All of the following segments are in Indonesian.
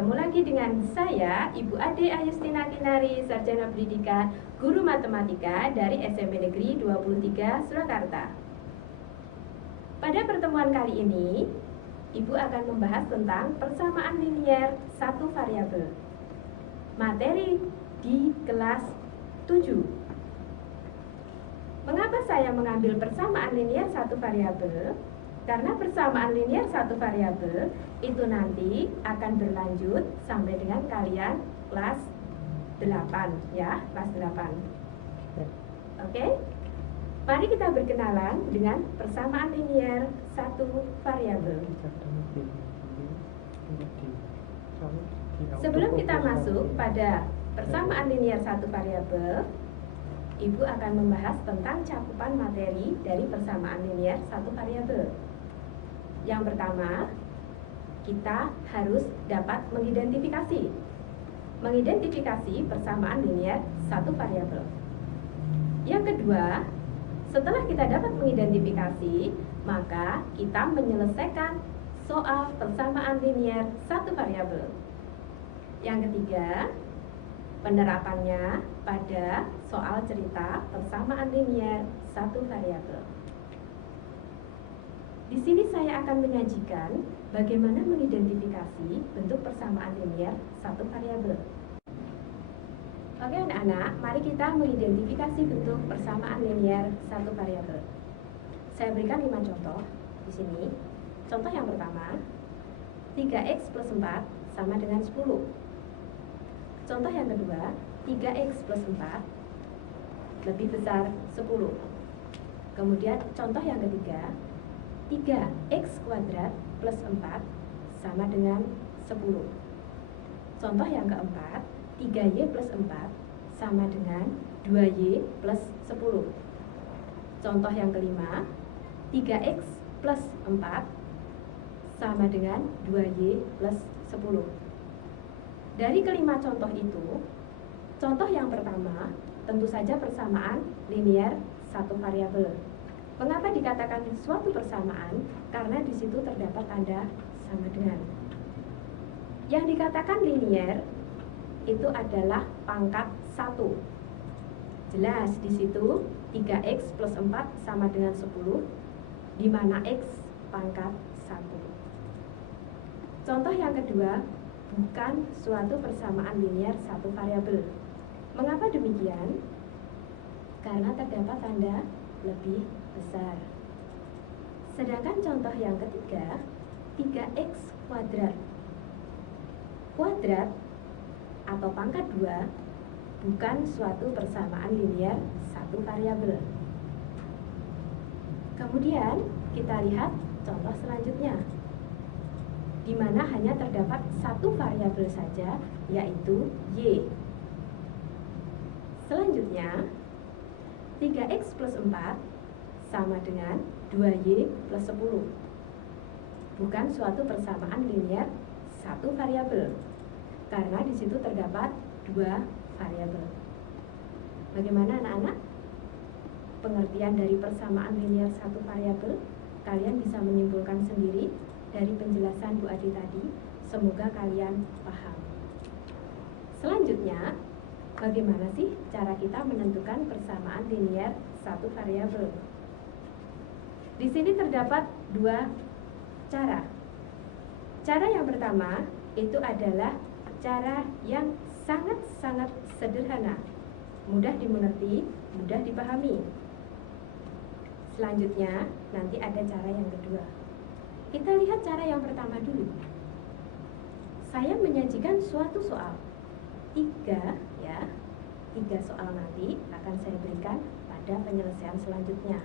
Bertemu lagi dengan saya, Ibu Ade Ayustina Kinari, Sarjana Pendidikan, Guru Matematika dari SMP Negeri 23 Surakarta. Pada pertemuan kali ini, Ibu akan membahas tentang persamaan linier satu variabel. Materi di kelas 7. Mengapa saya mengambil persamaan linier satu variabel? Karena persamaan linier satu variabel itu nanti akan berlanjut sampai dengan kalian kelas 8 ya, kelas 8. Oke? Mari kita berkenalan dengan persamaan linier satu variabel. Sebelum kita masuk pada persamaan linier satu variabel, Ibu akan membahas tentang cakupan materi dari persamaan linier satu variabel. Yang pertama, kita harus dapat mengidentifikasi persamaan linier satu variabel. Yang kedua, setelah kita dapat mengidentifikasi, maka kita menyelesaikan soal persamaan linier satu variabel. Yang ketiga, penerapannya pada soal cerita persamaan linier satu variabel. Di sini saya akan menyajikan bagaimana mengidentifikasi bentuk persamaan linier satu variabel. Oke anak-anak, mari kita mengidentifikasi bentuk persamaan linier satu variabel. Saya berikan 5 contoh di sini. Contoh yang pertama, 3x plus 4 sama dengan 10. Contoh yang kedua, 3x plus 4 lebih besar 10. Kemudian contoh yang ketiga, 3x kuadrat plus 4 sama dengan 10. Contoh yang keempat, 3y plus 4 sama dengan 2y plus 10. Contoh yang kelima, 3x plus 4 sama dengan 2y plus 10. Dari kelima contoh itu, contoh yang pertama tentu saja persamaan linier satu variabel. Mengapa dikatakan suatu persamaan? Karena di situ terdapat tanda sama dengan. Yang dikatakan linier itu adalah pangkat 1. Jelas di situ 3x plus 4 sama dengan 10, di mana x pangkat 1. Contoh yang kedua, bukan suatu persamaan linier satu variabel. Mengapa demikian? Karena terdapat tanda lebih besar. Sedangkan contoh yang ketiga, 3x kuadrat. Kuadrat atau pangkat 2 bukan suatu persamaan linier satu variabel. Kemudian kita lihat contoh selanjutnya, di mana hanya terdapat satu variabel saja, yaitu y. Selanjutnya, 3x plus 4 sama dengan 2y plus 10. Bukan suatu persamaan linier satu variabel, karena di situ terdapat 2 variabel. Bagaimana anak-anak? Pengertian dari persamaan linier satu variabel, kalian bisa menyimpulkan sendiri dari penjelasan Bu Adi tadi. Semoga kalian paham. Selanjutnya, bagaimana sih cara kita menentukan persamaan linier satu variabel? Di sini terdapat 2 cara. Cara yang pertama itu adalah cara yang sangat-sangat sederhana, mudah dimengerti, mudah dipahami. Selanjutnya, nanti ada cara yang kedua. Kita lihat cara yang pertama dulu. Saya menyajikan suatu soal. 3 soal nanti akan saya berikan pada penyelesaian selanjutnya.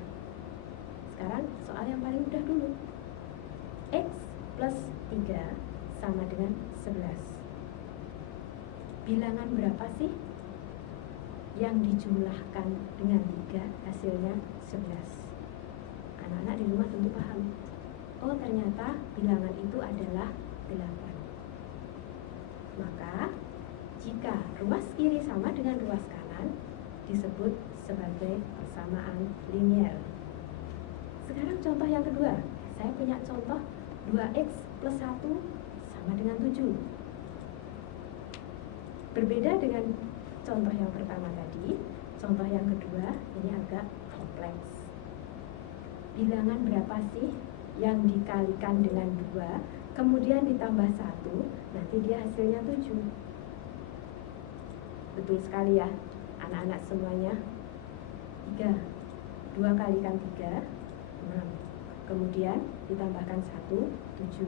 Sekarang soal yang paling mudah dulu. X plus 3 sama dengan 11. Bilangan berapa sih yang dijumlahkan dengan 3 hasilnya 11? Anak-anak di rumah tentu paham. Oh, ternyata bilangan itu adalah 8. Maka jika ruas kiri sama dengan ruas kanan, disebut sebagai persamaan linier. Sekarang contoh yang kedua. Saya punya contoh 2x plus 1 sama dengan 7. Berbeda dengan contoh yang pertama tadi, contoh yang kedua ini agak kompleks. Bilangan berapa sih yang dikalikan dengan 2, kemudian ditambah 1, nanti dia hasilnya 7. Betul sekali ya, anak-anak semuanya. 3, 2 kalikan 3, 6. Kemudian ditambahkan 1, 7.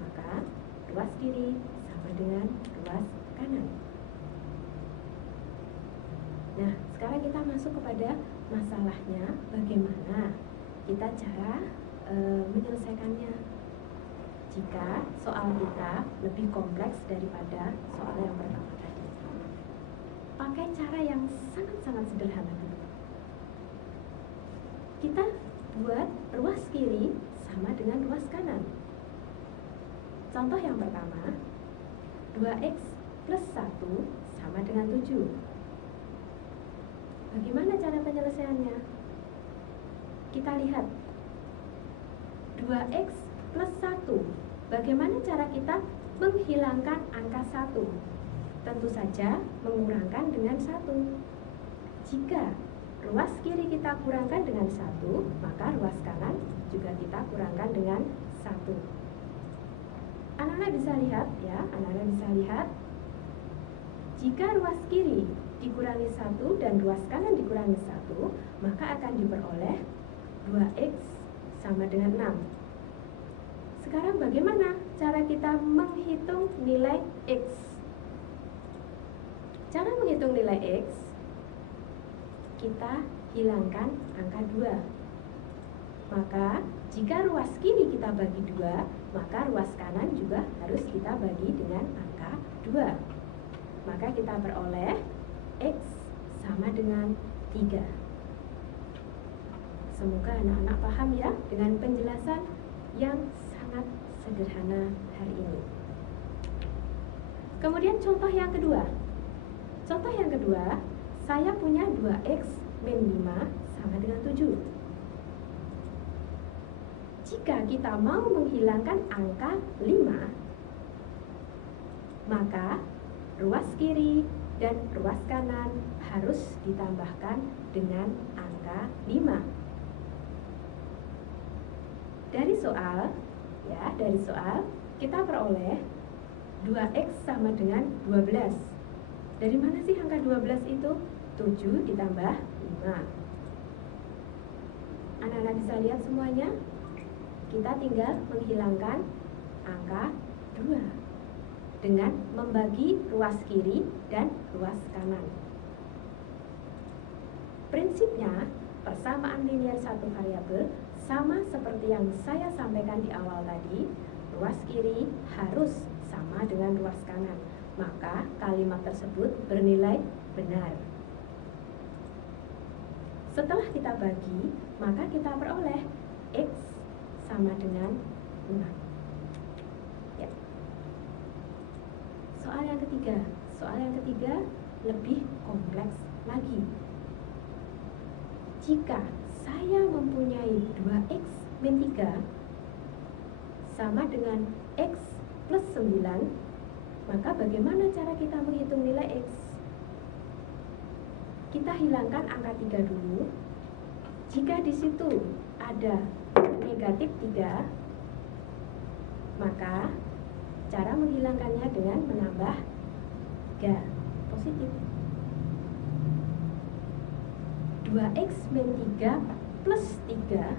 Maka ruas kiri sama dengan ruas kanan. Nah, sekarang kita masuk kepada masalahnya, bagaimana kita cara menyelesaikannya. Jika soal kita lebih kompleks daripada soal yang pertama tadi, pakai cara yang sangat-sangat sederhana dulu. Kita buat ruas kiri sama dengan ruas kanan. Contoh yang pertama, 2x plus 1 sama dengan 7. Bagaimana cara penyelesaiannya? Kita lihat 2x plus 1. Bagaimana cara kita menghilangkan angka 1? Tentu saja mengurangkan dengan 1. Jika ruas kiri kita kurangkan dengan 1, maka ruas kanan juga kita kurangkan dengan 1. Anak-anak bisa lihat ya, anak-anak bisa lihat. Jika ruas kiri dikurangi 1 dan ruas kanan dikurangi 1, maka akan diperoleh 2x sama dengan 6. Sekarang bagaimana cara kita menghitung nilai x? Cara menghitung nilai x, kita hilangkan angka 2. Maka jika ruas kiri kita bagi 2, maka ruas kanan juga harus kita bagi dengan angka 2. Maka kita beroleh x sama dengan 3. Semoga anak-anak paham ya dengan penjelasan yang sangat sederhana hari ini. Kemudian contoh yang kedua. Contoh yang kedua, saya punya 2x min 5 sama dengan 7. Jika kita mau menghilangkan angka 5, maka ruas kiri dan ruas kanan harus ditambahkan dengan angka 5. Dari soal kita peroleh 2x sama dengan 12. Dari mana sih angka 12 itu? 7 ditambah 5. Anak-anak bisa lihat semuanya? Kita tinggal menghilangkan angka 2 dengan membagi ruas kiri dan ruas kanan. Prinsipnya, persamaan linier satu variabel sama seperti yang saya sampaikan di awal tadi. Ruas kiri harus sama dengan ruas kanan, maka kalimat tersebut bernilai benar. Setelah kita bagi, maka kita peroleh x sama dengan 6. Ya. Soal yang ketiga lebih kompleks lagi. Jika saya mempunyai 2x min 3 sama dengan x plus 9, maka bagaimana cara kita menghitung nilai x? Kita hilangkan angka 3 dulu. Jika di situ ada negatif 3, maka cara menghilangkannya dengan menambah 3 positif. 2x min 3 plus 3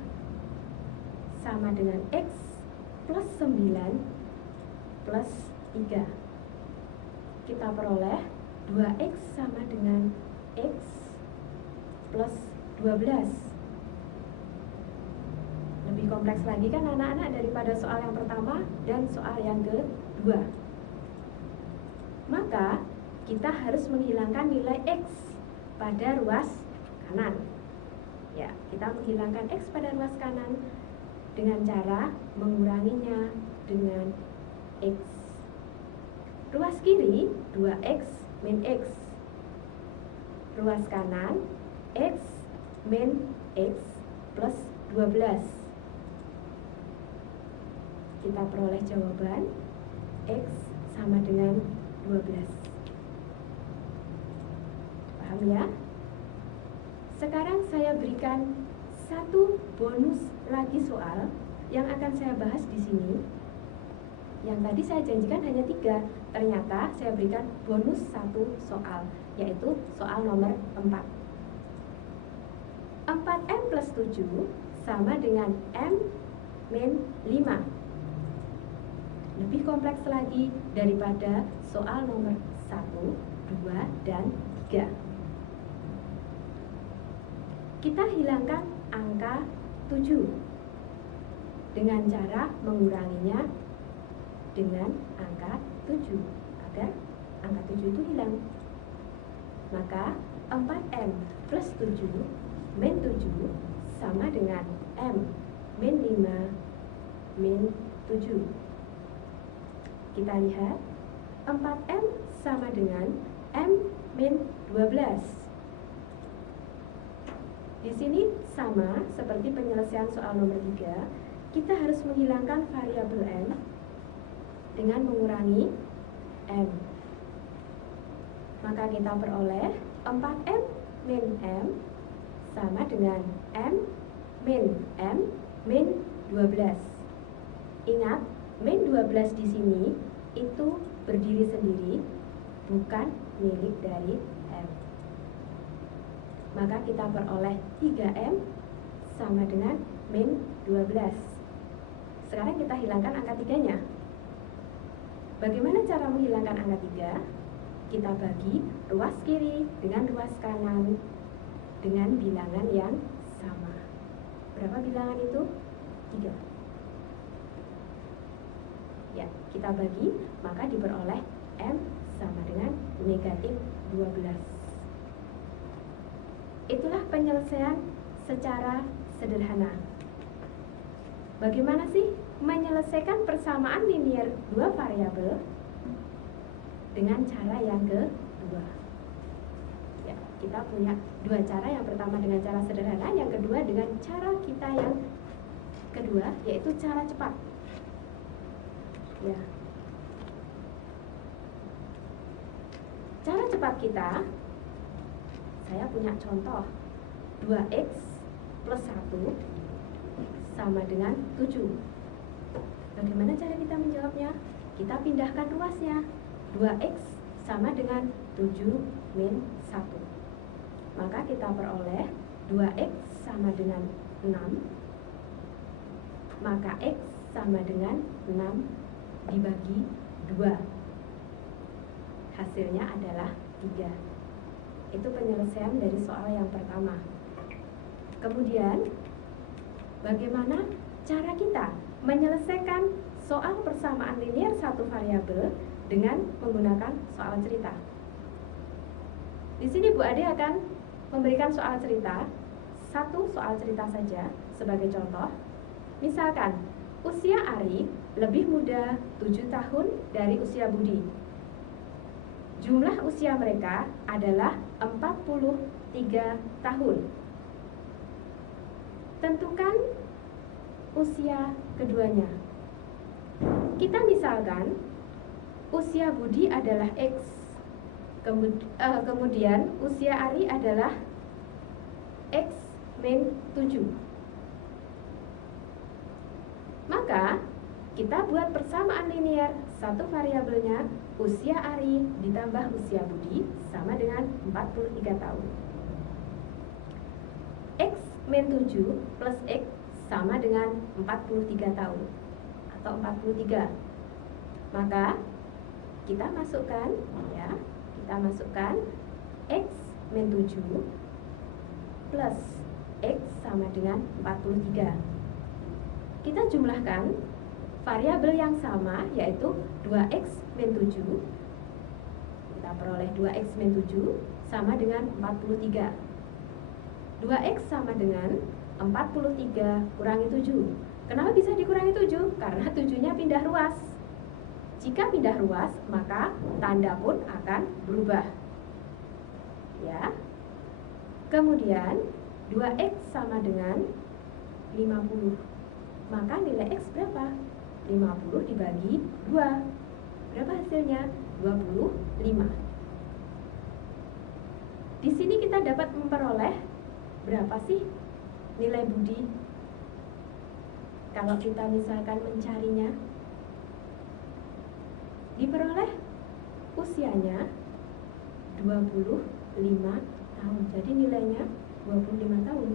sama dengan x plus 9 plus 3. Kita peroleh 2x sama dengan x plus 12. Lebih kompleks lagi kan anak-anak daripada soal yang pertama dan soal yang kedua. Maka kita harus menghilangkan nilai x pada ruas kanan. Ya, kita menghilangkan x pada ruas kanan dengan cara menguranginya dengan x. Ruas kiri 2x min x. Ruas kanan x min x plus 12. Kita peroleh jawaban x sama dengan 12. Paham ya? Sekarang saya berikan satu bonus lagi soal yang akan saya bahas di sini. Yang tadi saya janjikan hanya 3, ternyata saya berikan bonus 1 soal, yaitu soal nomor 4. 4M plus 7 sama dengan M min 5. Lebih kompleks lagi daripada soal nomor 1, 2, dan 3. Kita hilangkan angka 7 dengan cara menguranginya dengan angka 7 agar angka 7 itu hilang. Maka 4M plus 7 min 7 sama dengan M min 5 min 7. Kita lihat 4M sama dengan M min 12. Di sini sama seperti penyelesaian soal nomor 3, kita harus menghilangkan variabel M dengan mengurangi M. Maka kita peroleh 4M min M sama dengan M min 12. Ingat, min 12 di sini itu berdiri sendiri, bukan milik dari M. Maka kita peroleh 3M sama dengan min 12. Sekarang kita hilangkan angka 3-nya. Bagaimana cara menghilangkan angka 3? Kita bagi ruas kiri dengan ruas kanan dengan bilangan yang sama. Berapa bilangan itu? 3. Ya, kita bagi, maka diperoleh M sama dengan negatif 12. Itulah penyelesaian secara sederhana. Bagaimana sih menyelesaikan persamaan linier 2 variabel dengan cara yang kedua? Ya, kita punya 2 cara. Yang pertama dengan cara sederhana, yang kedua dengan cara kita yang kedua, yaitu cara cepat. Ya. Cara cepat kita, saya punya contoh 2x plus 1 sama dengan 7. Bagaimana cara kita menjawabnya? Kita pindahkan ruasnya. 2x sama dengan 7 min 1. Maka kita peroleh 2x sama dengan 6. Maka x sama dengan 6 dibagi 2. Hasilnya adalah 3. Itu penyelesaian dari soal yang pertama. Kemudian, bagaimana cara kita menyelesaikan soal persamaan linier 1 variabel dengan menggunakan soal cerita? Di sini Bu Ade akan memberikan soal cerita, 1 soal cerita saja sebagai contoh. Misalkan, usia Ari lebih muda 7 tahun dari usia Budi. Jumlah usia mereka adalah 43 tahun. Tentukan usia keduanya. Kita misalkan usia Budi adalah X, kemudian usia Ari adalah X min 7. Maka kita buat persamaan linier 1 variabelnya usia Ari ditambah usia Budi sama dengan 43 tahun. X min 7 plus X sama dengan 43 tahun atau 43. Maka kita masukkan X min 7 plus X sama dengan 43. Kita jumlahkan variabel yang sama, yaitu 2x min 7. Kita peroleh 2x min 7 sama dengan 43. 2x sama dengan 43 kurangi 7. Kenapa bisa dikurangi 7? Karena 7-nya pindah ruas. Jika pindah ruas, maka tanda pun akan berubah. Ya. Kemudian 2x sama dengan 50. Maka nilai X berapa? 50 dibagi 2. Berapa hasilnya? 25. Di sini kita dapat memperoleh berapa sih nilai budi? Kalau kita misalkan mencarinya, diperoleh usianya 25 tahun. Jadi nilainya 25 tahun.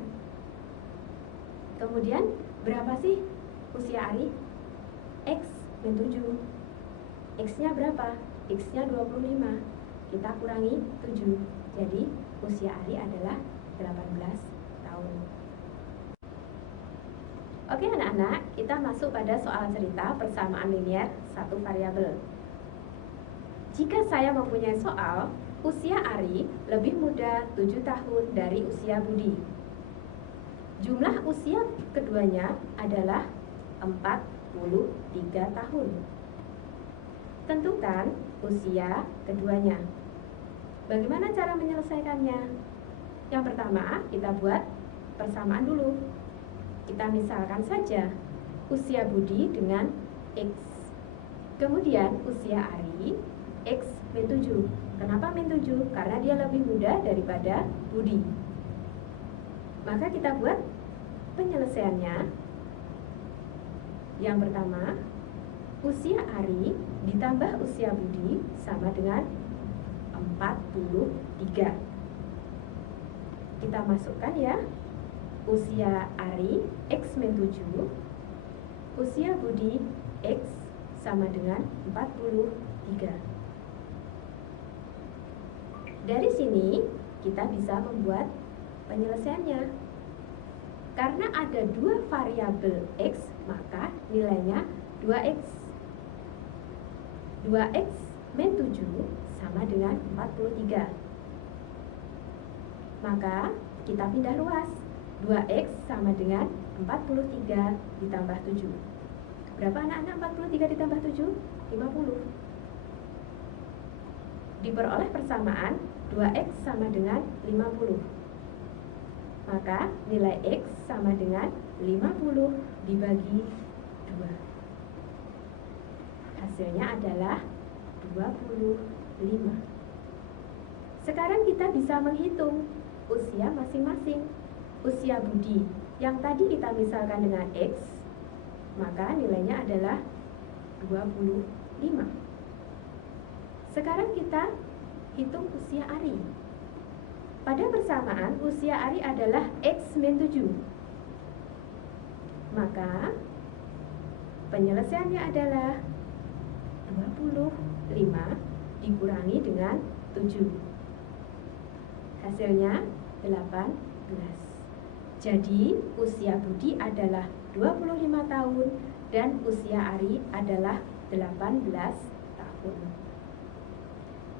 Kemudian berapa sih usia Ari? X min 7. X-nya berapa? X-nya 25. Kita kurangi 7. Jadi usia Ari adalah 18 tahun. Oke anak-anak, kita masuk pada soal cerita persamaan linier satu variabel. Jika saya mempunyai soal, usia Ari lebih muda 7 tahun dari usia Budi. Jumlah usia keduanya adalah 43 tahun. Tentukan usia keduanya. Bagaimana cara menyelesaikannya? Yang pertama, kita buat persamaan dulu. Kita misalkan saja usia Budi dengan X. Kemudian usia Ari X min 7. Kenapa min 7? Karena dia lebih muda daripada Budi. Maka kita buat penyelesaiannya. Yang pertama, usia Ari ditambah usia Budi sama dengan 43. Kita masukkan ya. Usia Ari X min 7, usia Budi X sama dengan 43. Dari sini kita bisa membuat penyelesaiannya. Karena ada dua variabel X, maka nilainya 2X. 2X min 7 sama dengan 43. Maka kita pindah ruas. 2X sama dengan 43 ditambah 7. Berapa anak-anak 43 ditambah 7? 50. Diperoleh persamaan 2X sama dengan 50. Maka nilai X sama dengan 50 dibagi 2. Hasilnya adalah 25. Sekarang kita bisa menghitung usia masing-masing. Usia Budi yang tadi kita misalkan dengan X, maka nilainya adalah 25. Sekarang kita hitung usia Ari. Pada persamaan usia Ari adalah X min 7. Maka penyelesaiannya adalah 25 dikurangi dengan 7. Hasilnya 18. Jadi usia Budi adalah 25 tahun dan usia Ari adalah 18 tahun.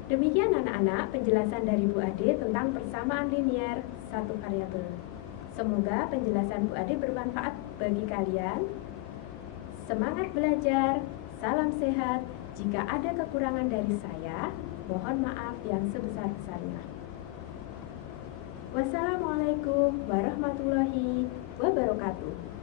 Demikian anak-anak penjelasan dari Bu Ade tentang persamaan linier satu variabel. Semoga penjelasan Bu Ade bermanfaat bagi kalian. Semangat belajar, salam sehat. Jika ada kekurangan dari saya, mohon maaf yang sebesar-besarnya. Wassalamualaikum warahmatullahi wabarakatuh.